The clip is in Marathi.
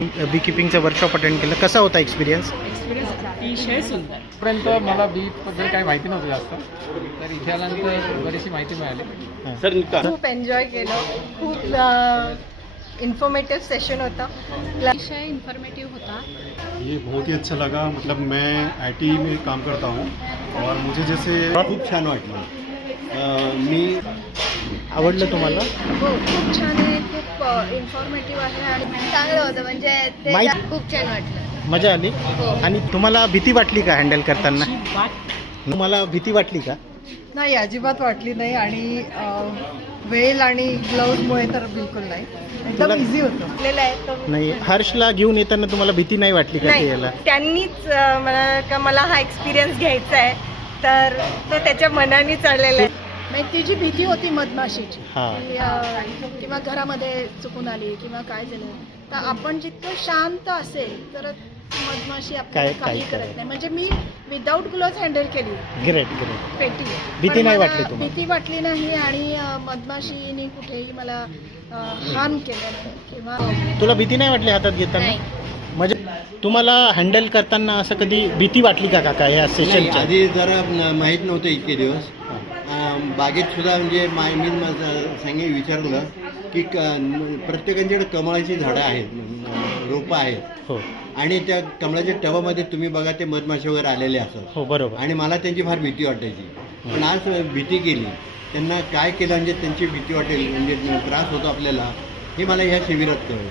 बी किपिंगचं वर्कशॉप अटेंड केलं, कसा होता एक्सपिरियन्स? एक्सपिरियन्स अतिशय सुंदर. पर्यंत मला बीबद्दल काही माहिती नव्हतं जास्त, तर इथे आल्यानंतर बरीचशी माहिती मिळाली. सर खूप एन्जॉय केलं. खूप इन्फॉर्मेटिव्ह सेशन होता. अतिशय इन्फॉर्मेटिव्ह होता. ये बहुत ही अच्छा लगा. मतलब मैं आईटी में काम करता हूँ और मुझे जैसे खूप छान वाटलं. मी आवडलं तुम्हाला? हो, खूप छान आहे. खूप इन्फॉर्मेटिव्ह आहे आणि चांगलं होतं. म्हणजे ते माहित- खूप छान वाटलं. मजा आली? आणि तुम्हाला भीती वाटली का हँडल करताना? अजिबात तुम्हाला भीती वाटली का? नाही, अजिबात वाटली नाही. आणि वेल आणि ग्लव्जमुळे तर बिलकुल नाही. तुला- एकदम इझी होतं. आपल्याला आहे तर नाही, हर्षला घेऊन येताना तुम्हाला भीती नाही वाटली का? ते याला नाही, त्यांनीच मला हा एक्सपिरियन्स घ्यायचा आहे, तर तो त्याच्या मनाने चाललेला आहे. नाही, ती जी भीती होती मधमाशीची, हां. की, किंवा घरामध्ये चुकून आली किंवा काय झालं, तर आपण जितकं शांत असेल तर मधमाशी आपल्याला काय काही करत करत नाही. म्हणजे मी विदाऊट ग्लोव्ज हँडल केली ग्रेट ग्रेट. पेटी. भीती पण नाही मला वाटली तुम्हाला? भीती वाटली नाही. आणि मधमाशीने कुठेही मला हार्म केलं नाही किंवा तुला भीती नाही वाटली हातात घेताना? म्हणजे तुम्हाला हँडल करताना असं कधी भीती वाटली का काका या नाही, सेशनच्या? आधी जरा माहीत नव्हतं इतके दिवस. बागेत सुद्धा म्हणजे मी सांगे विचारलं की प्रत्येकांच्याकडे कमळाची झाडं आहेत, रोपं आहेत, हो आणि त्या कमळाच्या टबामध्ये तुम्ही बघा ते मधमाशी वगैरे आलेले असत. हो बरोबर. आणि मला त्यांची फार भीती वाटायची. पण आज भीती केली, त्यांना काय केलं म्हणजे त्यांची भीती वाटेल, म्हणजे त्रास होतो आपल्याला, हे मला ह्या शिबिरात कळलं.